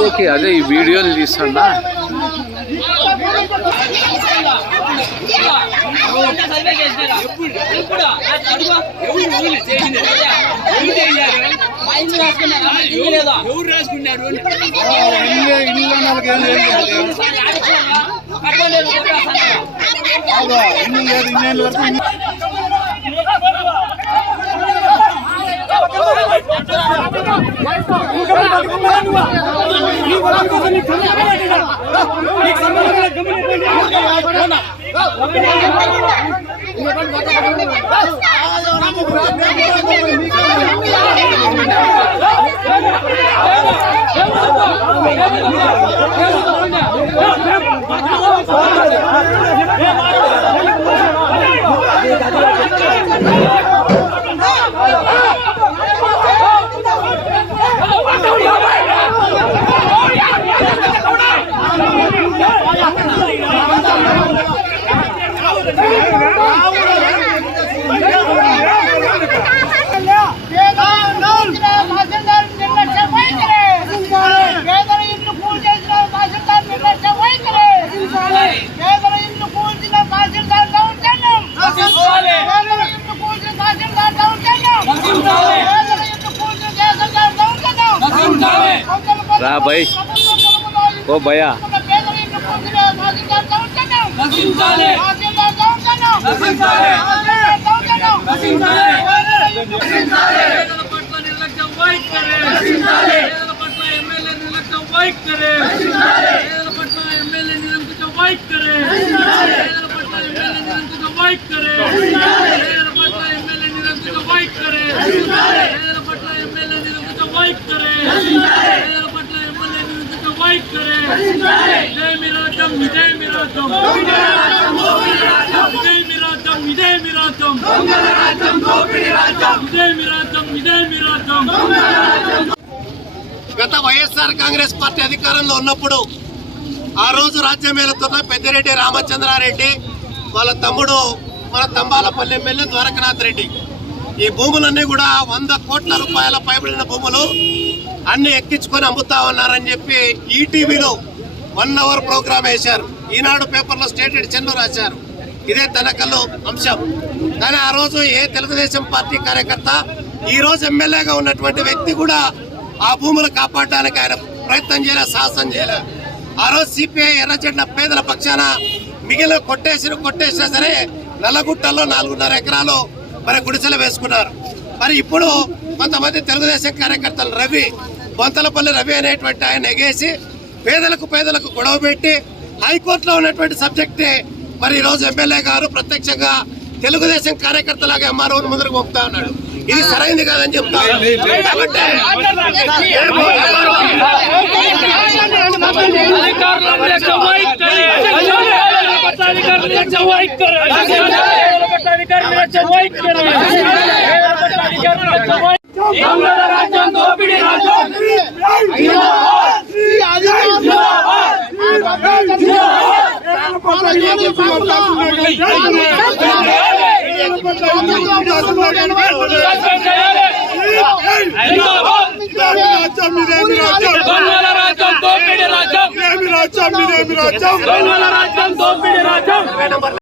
Okay అదే ఈ వీడియోలు తీస్తున్నా సర్వే ఎవరు రాసుకున్నారు చేసింది ఇల్లు ఎవరు రాసుకున్నారు रहा भाई। ओ भैया। करे ఇదే మీ ఇదే మీ ఇదే మీ ఇదే రాజ్యం ఇదే మీ ఇదే మీ గత వైఎస్ఆర్ కాంగ్రెస్ పార్టీ అధికారంలో ఉన్నప్పుడు ఆ రోజు రాజ్యం ఏలుతున్న పెద్దిరెడ్డి రామచంద్రారెడ్డి వాళ్ళ తమ్ముడు మన తంబాలపల్లి ఎమ్మెల్యే ద్వారకనాథ్ రెడ్డి. ఈ భూములన్నీ కూడా వంద కోట్ల రూపాయల పైబడిన భూములు అన్ని ఎక్కించుకొని అమ్ముతా ఉన్నారని చెప్పి ఈటీవీలో వన్ అవర్ ప్రోగ్రామ్ వేశారు. ఈనాడు పేపర్లో స్టేట్ ఎడిషన్లో రాశారు. ఇదే తనకల్లో అంశం. కానీ ఆ రోజు ఏ తెలుగుదేశం పార్టీ కార్యకర్త ఈరోజు ఎమ్మెల్యేగా ఉన్నటువంటి వ్యక్తి కూడా ఆ భూములు కాపాడడానికి ఆయన ప్రయత్నం చేయలే సాహసం చేయలే. ఆ రోజు సిపిఐ ఎర్రచెట్ల పేదల పక్షాన మిగిలిన కొట్టేసిన కొట్టేసినా సరే నల్లగుట్టల్లో నాలుగున్నర ఎకరాలు మరి గుడిసెలు వేసుకున్నారు. మరి ఇప్పుడు కొంతమంది తెలుగుదేశం కార్యకర్తలు రవి బొంతలపల్లి రవి అనేటువంటి ఆయన ఎగేసి పేదలకు పేదలకు గొడవ పెట్టి హైకోర్టులో ఉన్నటువంటి సబ్జెక్టే. మరి ఈ రోజు ఎమ్మెల్యే గారు ప్రత్యక్షంగా తెలుగుదేశం కార్యకర్తలాగా ఎంఆర్ఓ ముందుకు పంపుతా ఉన్నాడు. ఇది సరైనది కాదని చెప్తా కాబట్టి రాజ్యం దోపిడీ రాజ్యం సస్పెండ్ చేయాలి జిందాబాద్ దొంగల రాజ్యం దోపిడీ రాజ్యం దొంగల రాజ్యం? దోపిడీ రాజ్యం?